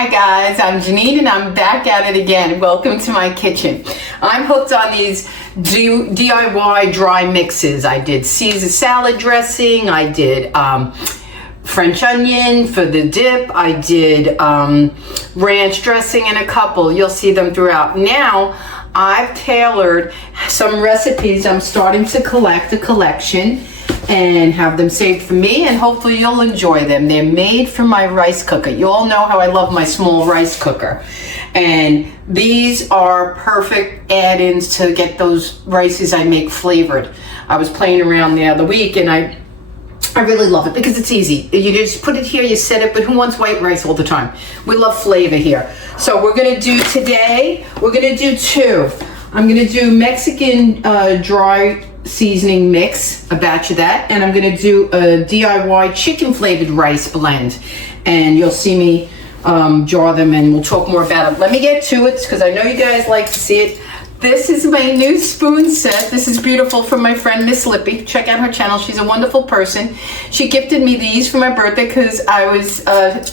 Hi guys, I'm Janine and I'm back at it again. Welcome to my kitchen. I'm hooked on these DIY dry mixes. I did Caesar salad dressing, I did French onion for the dip, I did ranch dressing and a couple. You'll see them throughout. Now I've tailored some recipes. I'm starting to collect a collection and have them saved for me, and hopefully you'll enjoy them. They're made for my rice cooker. You all know how I love my small rice cooker, and these are perfect add-ins to get those rices I make flavored. I was playing around the other week and I really love it because it's easy. You just put it here, you set it, but who wants white rice all the time? We love flavor here. So we're gonna do today, we're gonna do two. I'm gonna do Mexican dry seasoning mix, a batch of that, and I'm gonna do a DIY chicken flavored rice blend, and you'll see me jar them and we'll talk more about it. Let me get to it because I know you guys like to see it. This is my new spoon set. This is beautiful from my friend Miss Lippy. Check out her channel. She's a wonderful person. She gifted me these for my birthday because I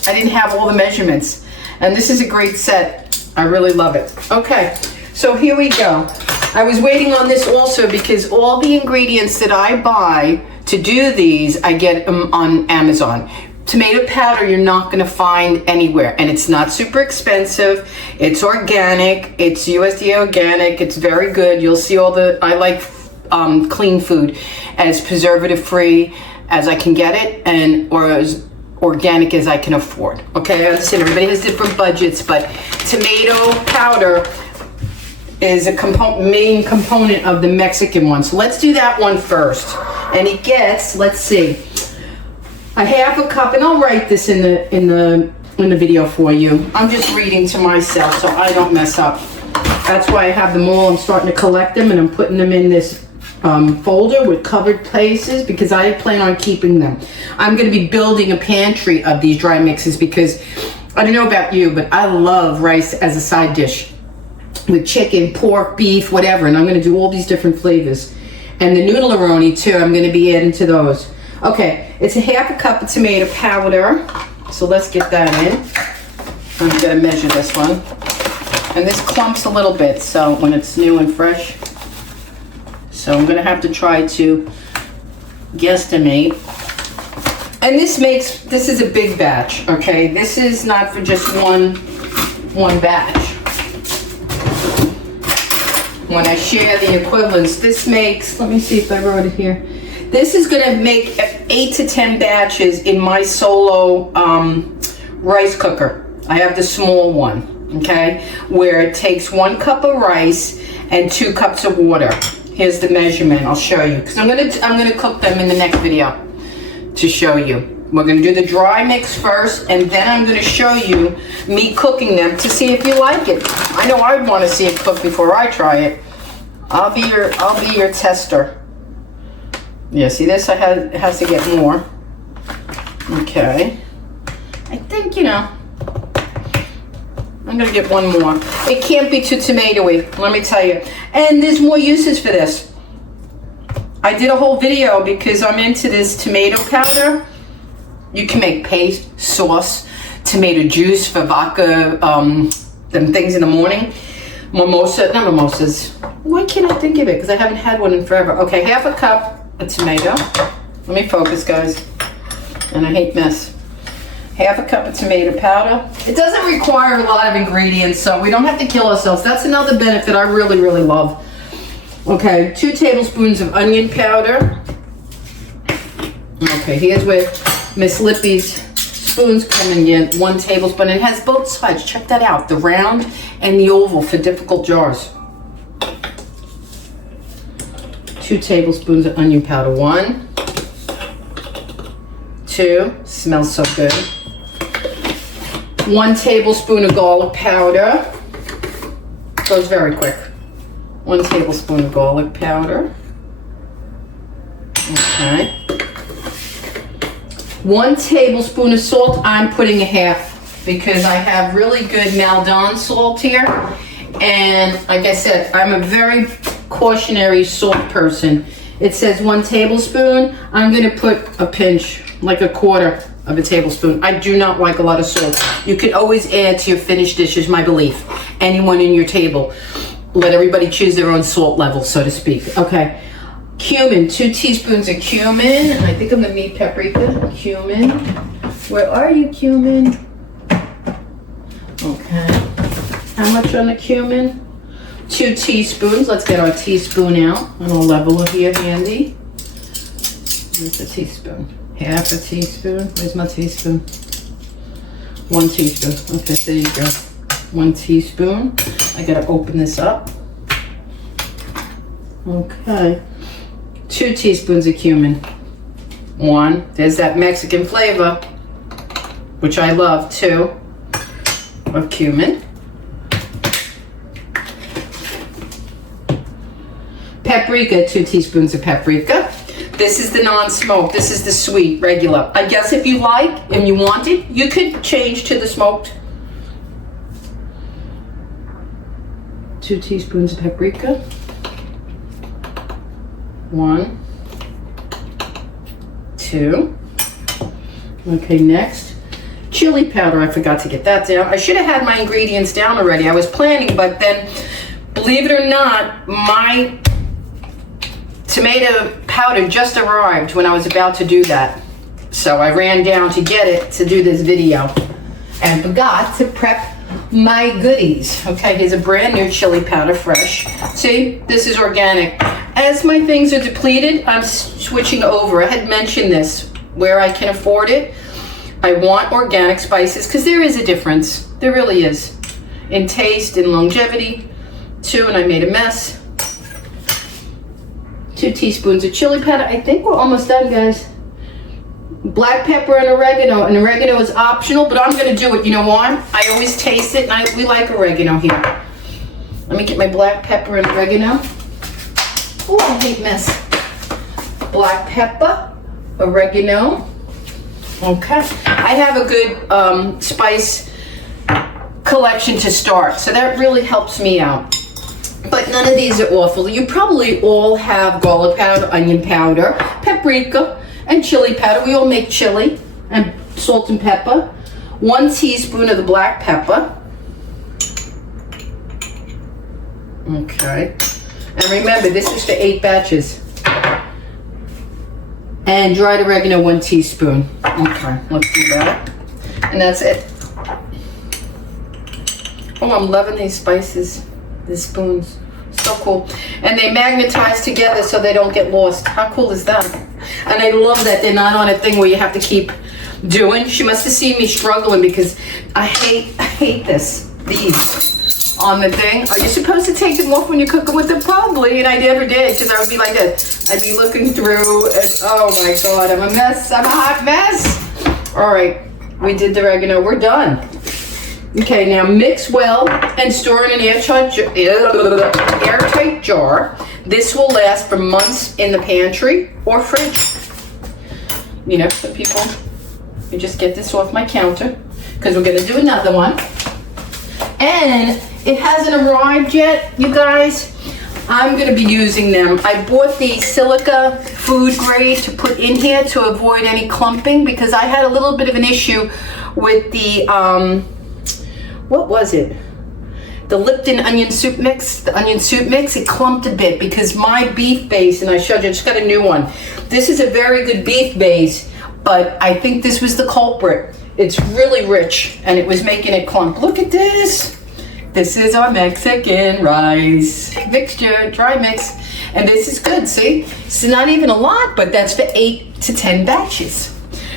didn't have all the measurements, and this is a great set. I really love it. Okay, so here we go. I was waiting on this also because all the ingredients that I buy to do these, I get them on Amazon. Tomato powder you're not going to find anywhere, and it's not super expensive. It's organic, it's USDA organic, it's very good. You'll see all the, I like clean food, as preservative free as I can get it, and or as organic as I can afford. Okay, I understand everybody has different budgets, but tomato powder is a main component of the Mexican one. So let's do that one first. And it gets, let's see, a half a cup, and I'll write this in the video for you. I'm just reading to myself so I don't mess up. That's why I have them all. I'm starting to collect them and I'm putting them in this folder with covered places because I plan on keeping them. I'm going to be building a pantry of these dry mixes because I don't know about you, but I love rice as a side dish with chicken, pork, beef, whatever, and I'm going to do all these different flavors. And the noodle-a-roni too, I'm going to be adding to those. Okay, it's a half a cup of tomato powder, so let's get that in. I'm going to measure this one. And this clumps a little bit, so when it's new and fresh. So I'm going to have to try to guesstimate. And this is a big batch, okay? This is not for just one batch. When I share the equivalents, this makes, let me see if I wrote it here. This is going to make 8 to 10 batches in my solo rice cooker. I have the small one, okay, where it takes 1 cup of rice and 2 cups of water. Here's the measurement. I'll show you because I'm gonna cook them in the next video to show you. We're gonna do the dry mix first, and then I'm gonna show you me cooking them to see if you like it. I know I'd want to see it cooked before I try it. I'll be your tester. Yeah, see this? It has to get more. Okay. I think, I'm gonna get one more. It can't be too tomatoey, let me tell you. And there's more uses for this. I did a whole video because I'm into this tomato powder. You can make paste, sauce, tomato juice for vodka, them things in the morning. Mimosas. Why can't I think of it? Because I haven't had one in forever. Okay, half a cup of tomato. Let me focus, guys. And I hate mess. Half a cup of tomato powder. It doesn't require a lot of ingredients, so we don't have to kill ourselves. That's another benefit I really, really love. Okay, 2 tablespoons of onion powder. Okay, here's where Miss Lippy's spoons coming in. 1 tablespoon. It has both sides. Check that out. The round and the oval for difficult jars. 2 tablespoons of onion powder. 1, 2. Smells so good. 1 tablespoon of garlic powder. Goes very quick. 1 tablespoon of garlic powder. Okay. 1 tablespoon of salt. I'm putting a half because I have really good Maldon salt here. And like I said, I'm a very cautionary salt person. It says 1 tablespoon. I'm going to put a pinch, like a quarter of a tablespoon. I do not like a lot of salt. You can always add to your finished dishes, my belief. Anyone in your table. Let everybody choose their own salt level, so to speak. Okay. Cumin, 2 teaspoons of cumin. I think I'm gonna need paprika. Cumin. Where are you, cumin? Okay. How much on the cumin? 2 teaspoons. Let's get our teaspoon out. And I'll level it here handy. Where's a teaspoon? Half a teaspoon. Where's my teaspoon? 1 teaspoon. Okay, there you go. 1 teaspoon. I gotta open this up. Okay. 2 teaspoons of cumin. 1. There's that Mexican flavor, which I love. 2 of cumin. Paprika, 2 teaspoons of paprika. This is the non-smoked. This is the sweet, regular. I guess if you like and you want it, you could change to the smoked. 2 teaspoons of paprika. 1, 2. Okay, next. Chili powder. I forgot to get that down. I should have had my ingredients down already. I was planning, but then, believe it or not, my tomato powder just arrived when I was about to do that. So I ran down to get it to do this video and forgot to prep my goodies. Okay, here's a brand new chili powder, fresh. See, this is organic. As my things are depleted, I'm switching over. I had mentioned this where I can afford it. I want organic spices because there is a difference. There really is. In taste and longevity. 2, and I made a mess. 2 teaspoons of chili powder. I think we're almost done, guys. Black pepper and oregano. And oregano is optional, but I'm going to do it. You know why? I always taste it, and we like oregano here. Let me get my black pepper and oregano. Oh, I hate mess. Black pepper, oregano. Okay. I have a good spice collection to start, so that really helps me out. But none of these are awful. You probably all have garlic powder, onion powder, paprika, and chili powder. We all make chili and salt and pepper. 1 teaspoon of the black pepper. Okay. And remember, this is for 8 batches. And dried oregano, 1 teaspoon. Okay, let's do that. And that's it. Oh, I'm loving these spices. The spoons, so cool. And they magnetize together so they don't get lost. How cool is that? And I love that they're not on a thing where you have to keep doing. She must have seen me struggling because I hate these on the thing. Are you supposed to take them off when you cook them with them? Probably, and I never did because I would be like this. I'd be looking through and oh my God, I'm a mess. I'm a hot mess. All right, we did the oregano. We're done. Okay, now mix well and store in an airtight jar. This will last for months in the pantry or fridge. You know, some people, you just get this off my counter because we're going to do another one. And it hasn't arrived yet, you guys. I'm going to be using them. I bought the silica food grade to put in here to avoid any clumping because I had a little bit of an issue with the what was it? The Lipton onion soup mix, it clumped a bit because my beef base, and I showed you, I just got a new one. This is a very good beef base, but I think this was the culprit. It's really rich, and it was making it clump. Look at this. This is our Mexican rice mixture, dry mix. And this is good, see? It's not even a lot, but that's for 8 to 10 batches.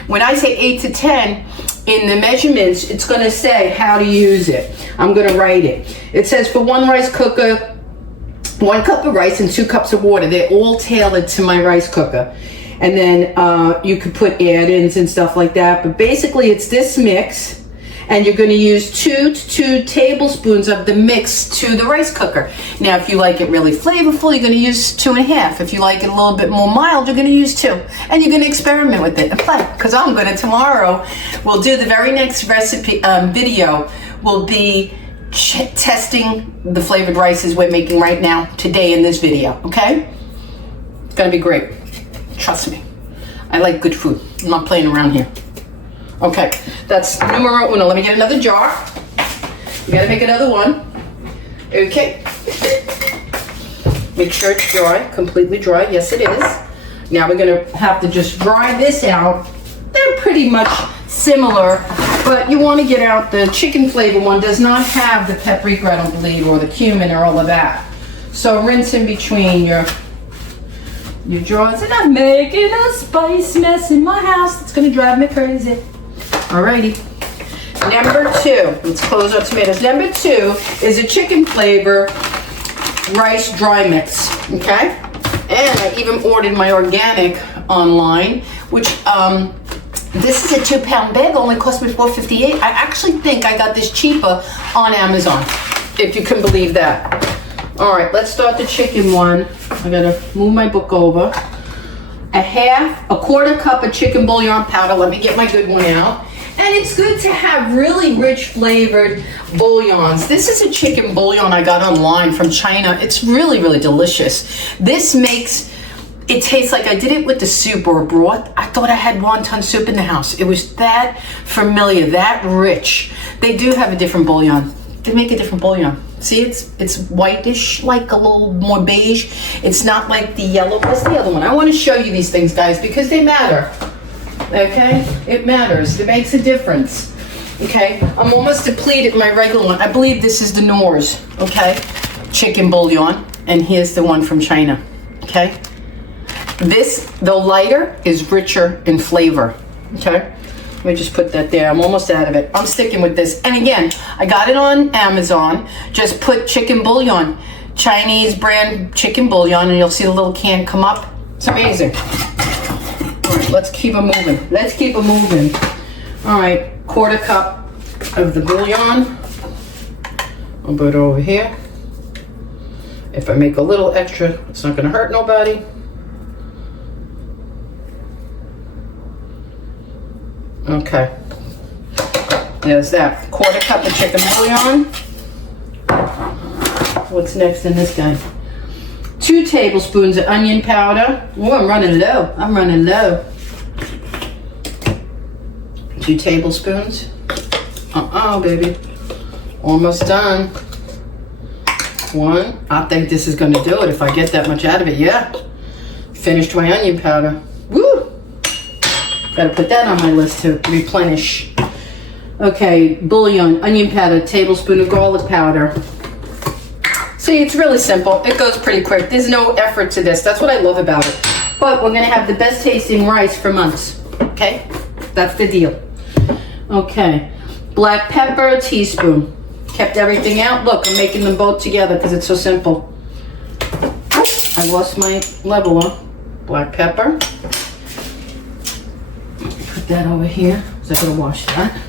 When I say 8 to 10, in the measurements, it's going to say how to use it. I'm going to write it. It says for 1 rice cooker, 1 cup of rice and 2 cups of water. They're all tailored to my rice cooker. And then you could put add-ins and stuff like that. But basically, it's this mix. And you're going to use 2 to 2 tablespoons of the mix to the rice cooker. Now, if you like it really flavorful, you're going to use 2.5. If you like it a little bit more mild, you're going to use 2. And you're going to experiment with it and play. Because I'm going to tomorrow, we'll do the very next recipe video will be testing the flavored rices we're making right now, today in this video, okay? It's going to be great. Trust me. I like good food. I'm not playing around here. Okay, that's numero uno. Let me get another jar. You gotta make another one. Okay. Make sure it's dry, completely dry. Yes, it is. Now we're gonna have to just dry this out. They're pretty much similar, but you want to get out the chicken flavor one. Does not have the paprika, I don't believe, or the cumin or all of that. So rinse in between your jars. And I'm making a spice mess in my house. It's gonna drive me crazy. Alrighty. Number two, let's close our tomatoes. Number two is a chicken flavor rice dry mix, okay? And I even ordered my organic online, which this is a 2-pound bag, only cost me $4.58. I actually think I got this cheaper on Amazon, if you can believe that. All right, let's start the chicken one. I gotta move my book over. A quarter cup of chicken bouillon powder. Let me get my good one out. And it's good to have really rich flavored bouillons. This is a chicken bouillon I got online from China. It's really, really delicious. This makes it taste like I did it with the soup or broth. I thought I had wonton soup in the house. It was that familiar, that rich. They do have a different bouillon. They make a different bouillon. See, it's whitish, like a little more beige. It's not like the yellow. What's the other one? I want to show you these things, guys, because they matter. Okay? It matters. It makes a difference. Okay? I'm almost depleted in my regular one. I believe this is the Knorr's, okay? Chicken bouillon. And here's the one from China. Okay? This, though lighter, is richer in flavor. Okay? Let me just put that there. I'm almost out of it. I'm sticking with this. And again, I got it on Amazon. Just put chicken bouillon, Chinese brand chicken bouillon, and you'll see the little can come up. It's amazing. All right, let's keep it moving. Let's keep it moving. All right, quarter cup of the bouillon. I'll put it over here. If I make a little extra, it's not going to hurt nobody. Okay, there's that. Quarter cup of chicken bouillon. What's next in this guy? 2 tablespoons of onion powder. Oh, I'm running low. I'm running low. 2 tablespoons. Baby. Almost done. 1. I think this is going to do it if I get that much out of it. Yeah. Finished my onion powder. Woo! Gotta put that on my list to replenish. Okay, bouillon, onion powder, tablespoon of garlic powder. See, it's really simple. It goes pretty quick. There's no effort to this. That's what I love about it. But we're gonna have the best tasting rice for months. Okay? That's the deal. Okay. Black pepper, a teaspoon. Kept everything out. Look, I'm making them both together because it's so simple. I lost my leveler. Black pepper. Put that over here. So I'm gonna wash that.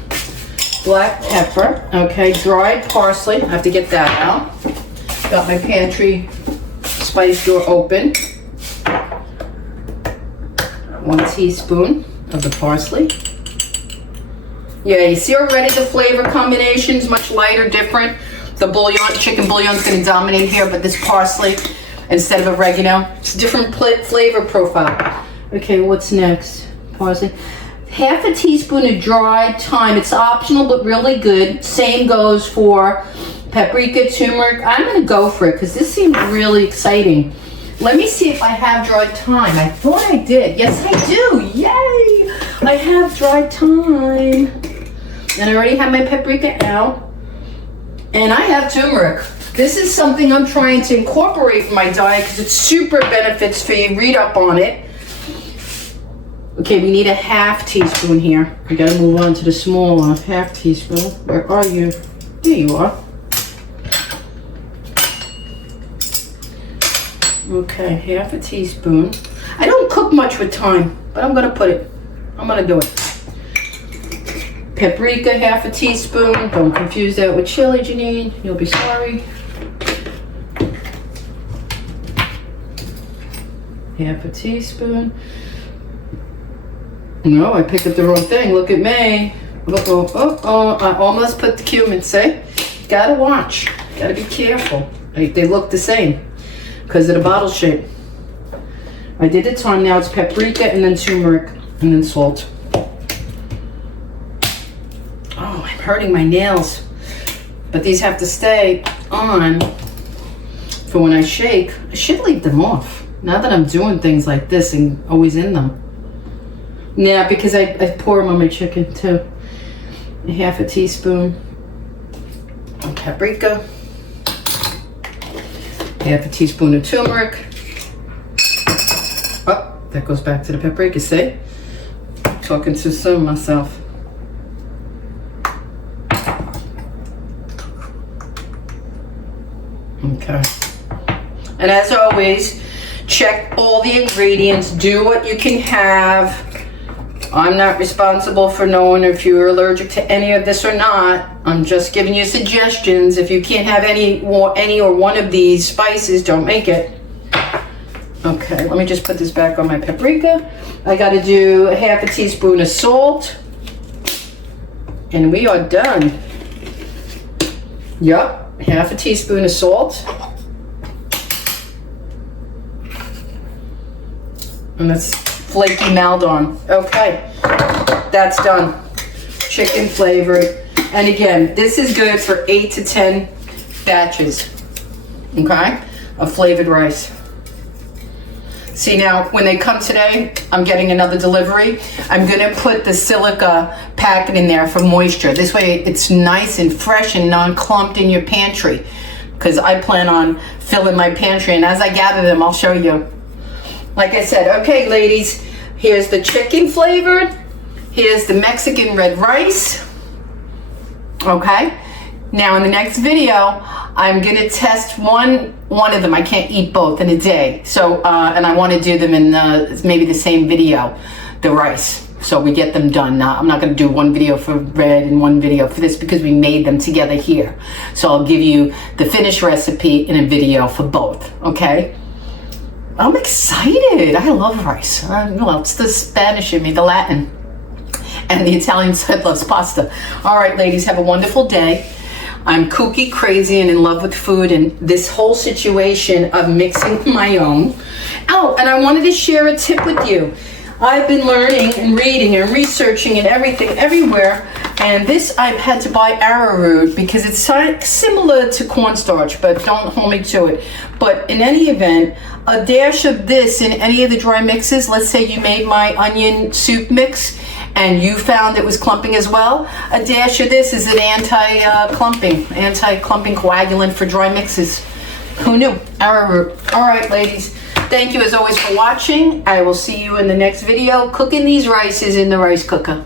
Black pepper. Okay, dried parsley. I have to get that out. Got my pantry spice drawer open. 1 teaspoon of the parsley. Yeah, you see already the flavor combinations, much lighter, different. The bouillon, chicken bouillon is going to dominate here, but this parsley instead of oregano, it's a different flavor profile. Okay, what's next? Parsley. Half a teaspoon of dried thyme. It's optional, but really good. Same goes for paprika, turmeric. I'm going to go for it because this seems really exciting. Let me see if I have dried thyme. I thought I did. Yes, I do. Yay! I have dried thyme. And I already have my paprika out. And I have turmeric. This is something I'm trying to incorporate in my diet because it super benefits for you. Read up on it. Okay, we need a half teaspoon here. We gotta move on to the smaller half teaspoon. Where are you? Here you are. Okay, half a teaspoon. I don't cook much with thyme, but I'm gonna do it. Paprika, half a teaspoon. Don't confuse that with chili, Janine. You'll be sorry. Half a teaspoon. No, I picked up the wrong thing. Look at me. I almost put the cumin. See? Gotta watch. Gotta be careful. They look the same because of the bottle shape. I did the thyme. Now it's paprika and then turmeric and then salt. hurting my nails. But these have to stay on for when I shake. I should leave them off. Now that I'm doing things like this and always in them. Yeah, because I pour them on my chicken too. Half a teaspoon of paprika. Half a teaspoon of turmeric. Oh, that goes back to the paprika, see? Talking too soon myself. Okay. And as always, check all the ingredients. Do what you can have. I'm not responsible for knowing if you're allergic to any of this or not. I'm just giving you suggestions. If you can't have any or one of these spices, don't make it. Okay, let me just put this back on my paprika. I got to do a half a teaspoon of salt. And we are done. Yup, half a teaspoon of salt. And that's flaky Maldon. Okay, that's done. Chicken flavored. And again, this is good for 8 to 10 batches, okay, of flavored rice. See, now when they come today, I'm getting another delivery. I'm gonna put the silica packet in there for moisture. This way it's nice and fresh and non-clumped in your pantry, because I plan on filling my pantry, and as I gather them, I'll show you. Like I said, okay, ladies, here's the chicken flavored. Here's the Mexican red rice. Okay. Now in the next video, I'm gonna test one of them. I can't eat both in a day. So, and I want to do them in maybe the same video, the rice. So we get them done. Now, I'm not gonna do one video for red and one video for this because we made them together here. So I'll give you the finished recipe in a video for both. Okay. I'm excited. I love rice. Well, it's the Spanish in me, the Latin. And the Italian side loves pasta. All right, ladies, have a wonderful day. I'm kooky, crazy, and in love with food and this whole situation of mixing my own. Oh, and I wanted to share a tip with you. I've been learning and reading and researching and everything everywhere. And this, I've had to buy arrowroot because it's similar to cornstarch, but don't hold me to it. But in any event, a dash of this in any of the dry mixes, let's say you made my onion soup mix and you found it was clumping as well, a dash of this is an anti-clumping coagulant for dry mixes. Who knew? Arrowroot. All right, ladies. Thank you as always for watching. I will see you in the next video cooking these rices in the rice cooker.